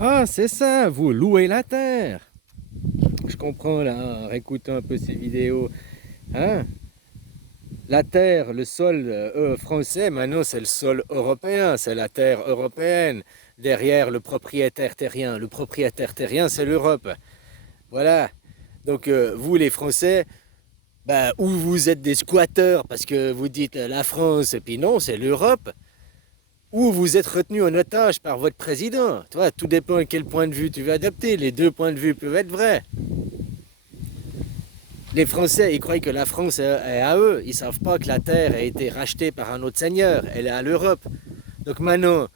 Ah, c'est ça, vous louez la terre. Je comprends là, en réécoutant un peu ces vidéos. Hein? La terre, le sol français, maintenant c'est le sol européen, c'est la terre européenne. Derrière le propriétaire terrien. Le propriétaire terrien, c'est l'Europe. Voilà. Donc vous les Français, bah, ou vous êtes des squatteurs parce que vous dites la France, et puis non, c'est l'Europe, ou vous êtes retenu en otage par votre président. Tu vois, tout dépend à quel point de vue tu veux adopter. Les deux points de vue peuvent être vrais. Les Français, ils croient que la France est à eux. Ils ne savent pas que la terre a été rachetée par un autre seigneur. Elle est à l'Europe. Donc maintenant,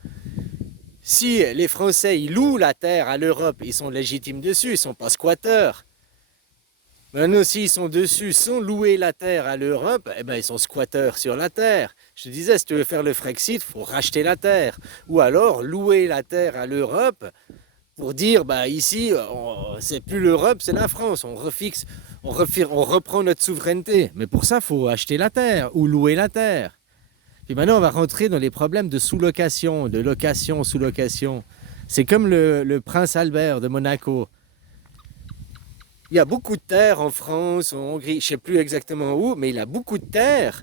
si les Français ils louent la terre à l'Europe, ils sont légitimes dessus, ils ne sont pas squatteurs. Maintenant, s'ils sont dessus sans louer la terre à l'Europe, eh ben, ils sont squatteurs sur la terre. Je te disais, si tu veux faire le Frexit, il faut racheter la terre. Ou alors louer la terre à l'Europe pour dire, bah, ici, c'est plus l'Europe, c'est la France. On refixe, on reprend notre souveraineté. Mais pour ça, il faut acheter la terre ou louer la terre. Puis maintenant, on va rentrer dans les problèmes de sous-location, de location, sous-location. C'est comme le prince Albert de Monaco. Il y a beaucoup de terres en France, en Hongrie, je ne sais plus exactement où, mais il a beaucoup de terres.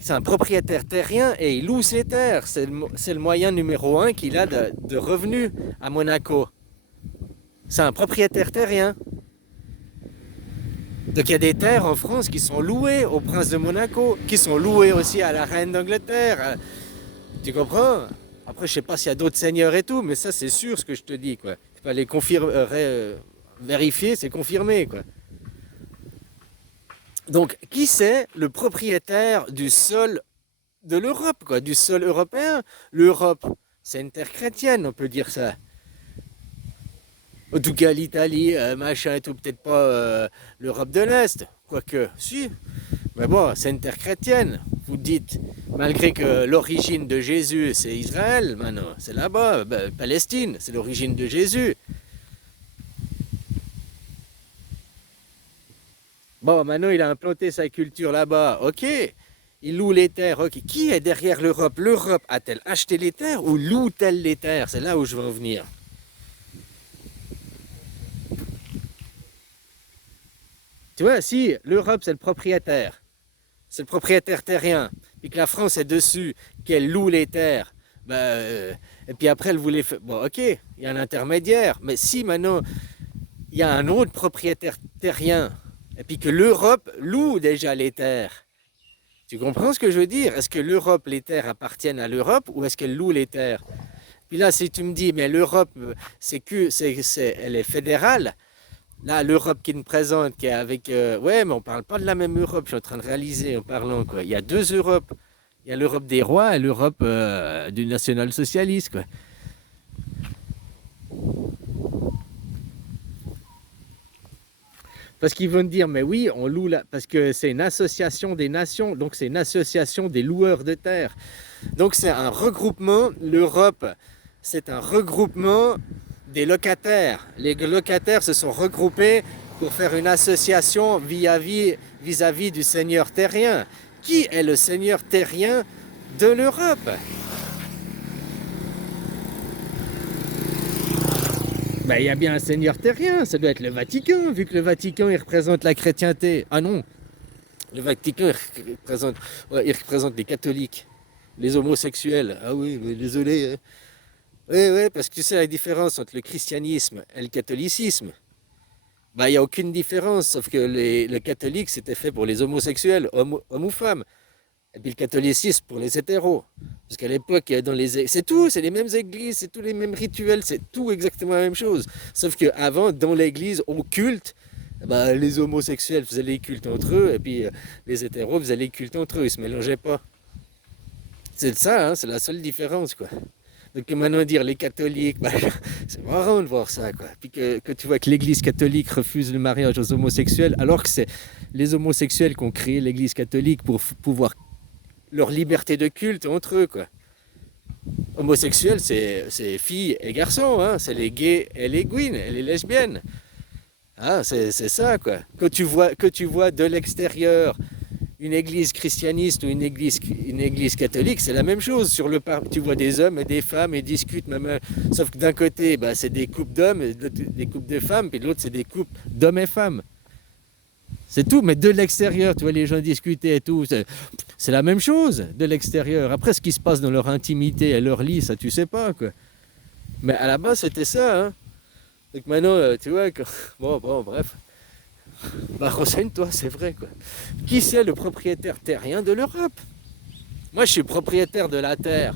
C'est un propriétaire terrien et il loue ses terres. C'est le moyen numéro un qu'il a de revenus à Monaco. C'est un propriétaire terrien. Donc il y a des terres en France qui sont louées au prince de Monaco, qui sont louées aussi à la reine d'Angleterre. Tu comprends? Après, je sais pas s'il y a d'autres seigneurs et tout, mais ça c'est sûr ce que je te dis, quoi. Tu vas les vérifier, c'est confirmé, quoi. Donc, qui c'est le propriétaire du sol de l'Europe, quoi, du sol européen? L'Europe, c'est une terre chrétienne, on peut dire ça. En tout cas, l'Italie, machin et tout, peut-être pas l'Europe de l'Est, quoique, si. Mais bon, c'est une terre chrétienne. Vous dites, malgré que l'origine de Jésus, c'est Israël, maintenant, c'est là-bas, Palestine, c'est l'origine de Jésus. Bon, maintenant, il a implanté sa culture là-bas, ok. Il loue les terres, ok. Qui est derrière l'Europe? L'Europe a-t-elle acheté les terres ou loue-t-elle les terres? C'est là où je veux en venir. Tu vois, si l'Europe, c'est le propriétaire terrien, et que la France est dessus, qu'elle loue les terres, ben, et puis après, elle voulait faire... Bon, ok, il y a un intermédiaire, mais si maintenant, il y a un autre propriétaire terrien, et puis que l'Europe loue déjà les terres, tu comprends ce que je veux dire? Est-ce que l'Europe, les terres appartiennent à l'Europe ou est-ce qu'elle loue les terres? Puis là, si tu me dis, mais l'Europe, elle est fédérale, là, l'Europe qui me présente, qui est avec... ouais, mais on parle pas de la même Europe, je suis en train de réaliser en parlant, quoi. Il y a deux Europes. Il y a l'Europe des rois et l'Europe du national-socialiste, quoi. Parce qu'ils vont te dire, mais oui, on loue là, parce que c'est une association des nations, donc c'est une association des loueurs de terre. Donc c'est un regroupement, l'Europe, c'est un regroupement des locataires. Les locataires se sont regroupés pour faire une association vis-à-vis du seigneur terrien. Qui est le seigneur terrien de l'Europe? Ben, il y a bien un seigneur terrien, ça doit être le Vatican, vu que le Vatican il représente la chrétienté. Ah non, le Vatican il représente les catholiques, les homosexuels. Ah oui, mais désolé, hein. Oui, oui, parce que tu sais la différence entre le christianisme et le catholicisme. Bah, il n'y a aucune différence, sauf que le catholique, c'était fait pour les homosexuels, hommes ou femmes. Et puis le catholicisme pour les hétéros. Parce qu'à l'époque, c'est tout, c'est les mêmes églises, c'est tous les mêmes rituels, c'est tout exactement la même chose. Sauf qu'avant, dans l'église, au culte, bah, les homosexuels faisaient les cultes entre eux, et puis les hétéros faisaient les cultes entre eux, ils se mélangeaient pas. C'est ça, hein, c'est la seule différence, quoi. Donc maintenant dire les catholiques, bah, c'est marrant de voir ça, quoi. Puis que tu vois que l'église catholique refuse le mariage aux homosexuels, alors que c'est les homosexuels qui ont créé l'église catholique pour pouvoir leur liberté de culte entre eux, quoi. Homosexuels, c'est filles et garçons, hein. C'est les gays et les gouines et les lesbiennes. Ah, c'est ça, quoi. Que tu vois de l'extérieur une église christianiste ou une église catholique, c'est la même chose. Sur le tu vois des hommes et des femmes et discutent, même, sauf que d'un côté, bah, c'est des couples d'hommes, et des couples de femmes, puis de l'autre, c'est des couples d'hommes et femmes. C'est tout, mais de l'extérieur, tu vois les gens discuter et tout, c'est la même chose de l'extérieur. Après, ce qui se passe dans leur intimité et leur lit, ça tu sais pas, quoi. Mais à la base, c'était ça, hein. Donc maintenant, tu vois, bon, bref. Bah renseigne-toi, c'est vrai, quoi. Qui c'est le propriétaire terrien de l'Europe? Moi, je suis propriétaire de la terre.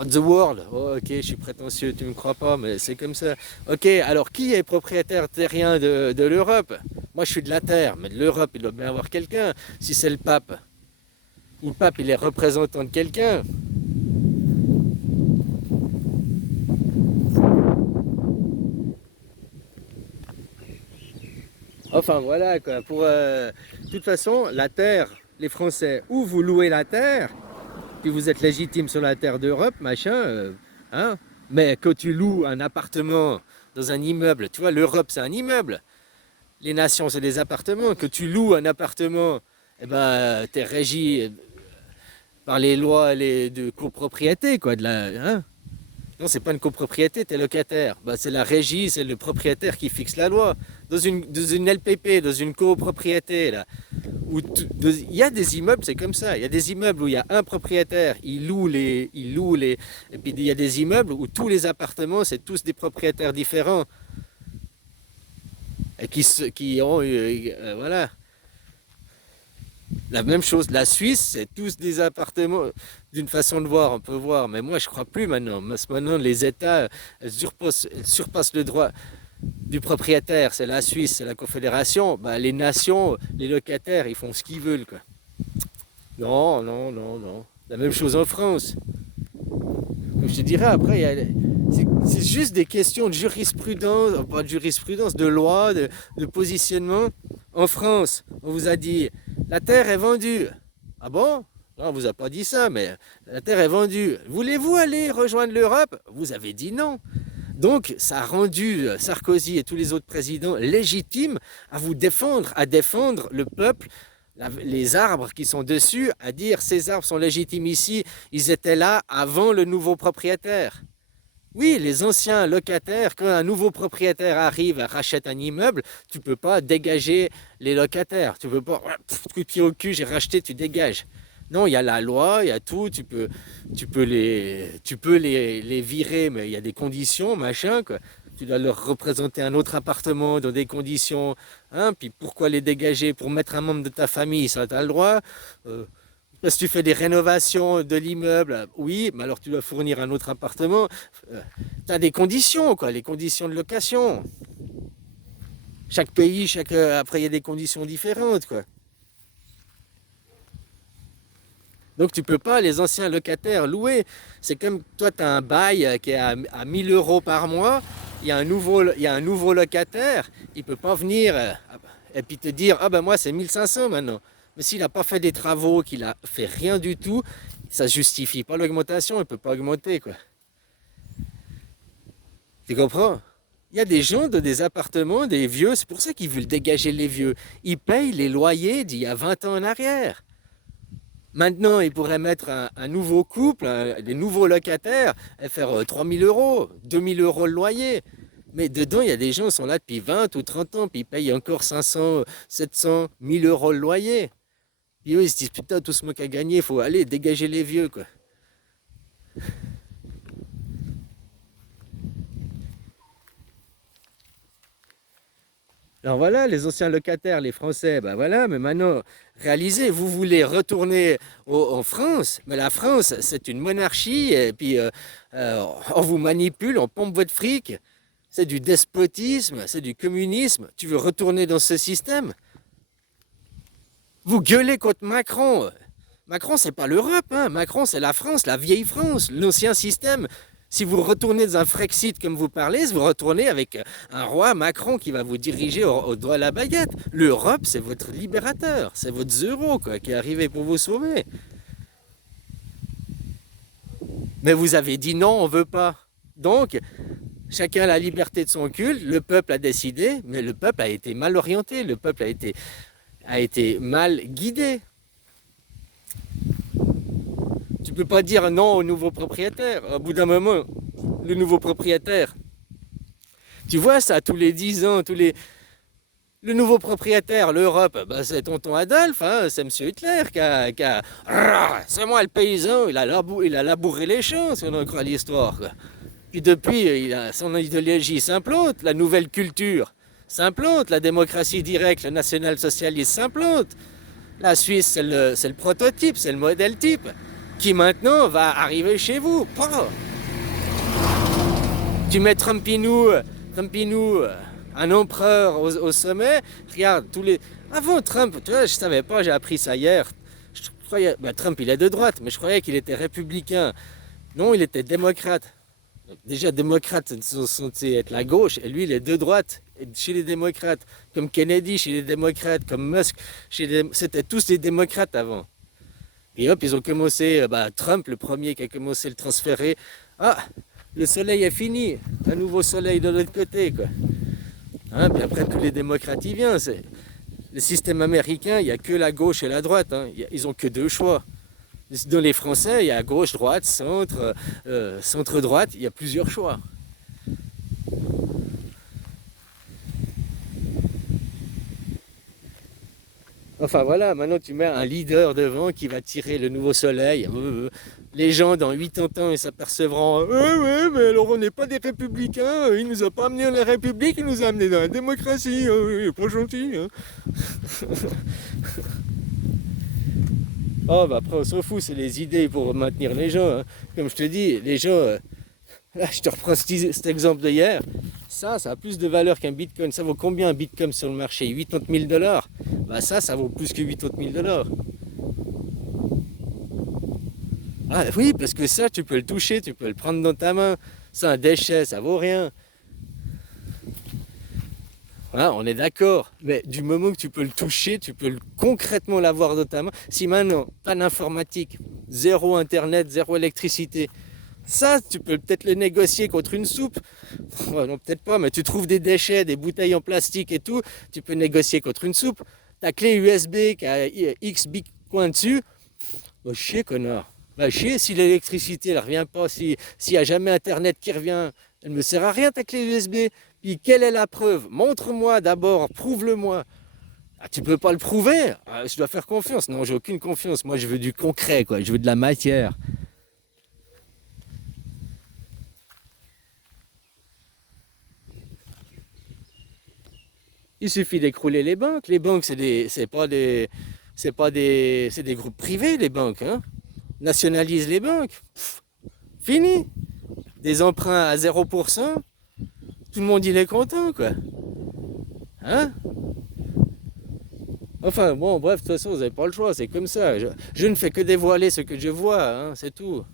On the world. Oh, ok, je suis prétentieux, tu me crois pas, mais c'est comme ça. Ok, alors qui est propriétaire terrien de l'Europe? Moi, je suis de la terre, mais de l'Europe, il doit bien avoir quelqu'un. Si c'est le pape, ou le pape, il est représentant de quelqu'un. Enfin, voilà, quoi. De toute façon, la terre, les Français, ou vous louez la terre, puis vous êtes légitime sur la terre d'Europe, machin, hein. Mais quand tu loues un appartement dans un immeuble, tu vois, l'Europe, c'est un immeuble. Les nations, c'est des appartements. Que tu loues un appartement, eh ben, t'es régi par les lois de copropriété, quoi. Hein. Non, c'est pas une copropriété, t'es locataire. Bah, c'est la régie, c'est le propriétaire qui fixe la loi. Dans une LPP, dans une copropriété, là, il y a des immeubles, c'est comme ça. Il y a des immeubles où il y a un propriétaire, et puis il y a des immeubles où tous les appartements, c'est tous des propriétaires différents. Et qui ont, voilà. La même chose, la Suisse, c'est tous des appartements. D'une façon de voir, on peut voir, mais moi je crois plus maintenant. Maintenant, les États surpassent le droit du propriétaire. C'est la Suisse, c'est la Confédération. Ben, les nations, les locataires, ils font ce qu'ils veulent, quoi. Non, non, non, non. La même chose en France. Comme je te dirais, après, c'est juste des questions de jurisprudence, pas de jurisprudence, de loi, de positionnement. En France, on vous a dit, la terre est vendue. Ah bon? Non, on vous a pas dit ça, mais la terre est vendue. Voulez-vous aller rejoindre l'Europe? Vous avez dit non. Donc, ça a rendu Sarkozy et tous les autres présidents légitimes à défendre le peuple, les arbres qui sont dessus, à dire ces arbres sont légitimes ici, ils étaient là avant le nouveau propriétaire. Oui, les anciens locataires, quand un nouveau propriétaire arrive, rachète un immeuble, tu ne peux pas dégager les locataires. Tu ne peux pas, coup de pied au cul, j'ai racheté, tu dégages. Non, il y a la loi, il y a tout, tu peux les virer, mais il y a des conditions, machin, quoi. Tu dois leur représenter un autre appartement dans des conditions, hein, puis pourquoi les dégager? Pour mettre un membre de ta famille, ça tu as le droit. Si tu fais des rénovations de l'immeuble, oui, mais alors tu dois fournir un autre appartement. Tu as des conditions, quoi, les conditions de location. Chaque pays, après, il y a des conditions différentes, quoi. Donc tu peux pas, les anciens locataires, louer. C'est comme toi, tu as un bail qui est à 1000 euros par mois, il y a un nouveau locataire, il peut pas venir et puis te dire, ah ben moi c'est 1500 maintenant. Mais s'il n'a pas fait des travaux, qu'il a fait rien du tout, ça justifie pas l'augmentation, il ne peut pas augmenter, quoi. Tu comprends? Il y a des gens dans des appartements, des vieux, c'est pour ça qu'ils veulent dégager les vieux. Ils payent les loyers d'il y a 20 ans en arrière. Maintenant, ils pourraient mettre un nouveau couple, des nouveaux locataires, et faire 3000 euros, 2000 euros le loyer. Mais dedans, il y a des gens qui sont là depuis 20 ou 30 ans, puis ils payent encore 500, 700, 1000 euros le loyer. Puis eux, ils se disent, putain, tout ce mois qu'à gagner, il faut aller dégager les vieux, quoi. Alors voilà, les anciens locataires, les Français, ben voilà, mais maintenant, réalisez, vous voulez retourner en France, mais la France, c'est une monarchie, et puis on vous manipule, on pompe votre fric, c'est du despotisme, c'est du communisme, tu veux retourner dans ce système? Vous gueulez contre Macron. Macron, c'est pas l'Europe, hein. Macron, c'est la France, la vieille France, l'ancien système. Si vous retournez dans un Frexit comme vous parlez, vous retournez avec un roi Macron qui va vous diriger au doigt à la baguette. L'Europe, c'est votre libérateur, c'est votre euro, quoi, qui est arrivé pour vous sauver. Mais vous avez dit non, on veut pas. Donc, chacun a la liberté de son culte, le peuple a décidé, mais le peuple a été mal orienté, le peuple a été mal guidée. Tu peux pas dire non au nouveau propriétaire. Au bout d'un moment, le nouveau propriétaire, tu vois ça tous les 10 ans, le nouveau propriétaire, l'Europe, ben c'est tonton Adolphe, hein, c'est monsieur Hitler c'est moi le paysan, il a labouré les champs, si on en croit l'histoire, quoi. Puis depuis, son idéologie s'implante, la nouvelle culture s'implante, la démocratie directe, le national-socialisme s'implante. La Suisse, c'est le prototype, c'est le modèle type, qui maintenant va arriver chez vous. Pah. Tu mets Trumpinou, un empereur au sommet, regarde, Avant Trump, tu vois, je savais pas, j'ai appris ça hier. Je croyais... Trump, il est de droite, mais je croyais qu'il était républicain. Non, il était démocrate. Déjà, démocrate, c'est censé être la gauche, et lui, il est de droite, chez les démocrates. Comme Kennedy, chez les démocrates, comme Musk, c'était tous des démocrates avant. Et hop, ils ont commencé, Trump, le premier qui a commencé à le transférer. Ah, le soleil est fini, un nouveau soleil de l'autre côté, quoi. Hein, puis après, tous les démocrates, ils viennent. Le système américain, il n'y a que la gauche et la droite. Hein. Ils n'ont que deux choix. Dans les Français, il y a gauche, droite, centre, centre-droite, il y a plusieurs choix. Enfin voilà, maintenant tu mets un leader devant qui va tirer le nouveau soleil. Les gens dans 80 ans ils s'apercevront ouais, mais alors on n'est pas des républicains, il nous a pas amené dans la République, il nous a amené dans la démocratie, il est pas gentil. Hein. Oh, après on s'en fout, c'est les idées pour maintenir les gens. Hein. Comme je te dis, les gens, là je te reprends cet exemple d'hier, ça a plus de valeur qu'un bitcoin. Ça vaut combien un bitcoin sur le marché? 80 000 $. Ça vaut plus que 80 000 $. Ah oui, parce que ça, tu peux le toucher, tu peux le prendre dans ta main. C'est un déchet, ça vaut rien. Hein, on est d'accord. Mais du moment que tu peux le toucher, tu peux concrètement l'avoir dans ta main. Si maintenant, pas d'informatique, zéro internet, zéro électricité, ça, tu peux peut-être le négocier contre une soupe. Non, peut-être pas, mais tu trouves des déchets, des bouteilles en plastique et tout, tu peux négocier contre une soupe. Ta clé USB qui a X bitcoins dessus, chier, connard. Chier, si l'électricité ne revient pas, s'il n'y a jamais Internet qui revient, elle ne me sert à rien ta clé USB. Puis quelle est la preuve? Montre-moi d'abord, prouve-le-moi. Ah, tu peux pas le prouver? Je dois faire confiance. Non, j'ai aucune confiance. Moi, je veux du concret, quoi. Je veux de la matière. Il suffit d'écrouler les banques. Les banques, c'est des groupes privés, les banques. Hein. Nationalise les banques. Fini. Des emprunts à 0%. Tout le monde, il est content, quoi. Hein? Enfin, bon, bref, de toute façon, vous n'avez pas le choix, c'est comme ça. Je ne fais que dévoiler ce que je vois, hein, c'est tout.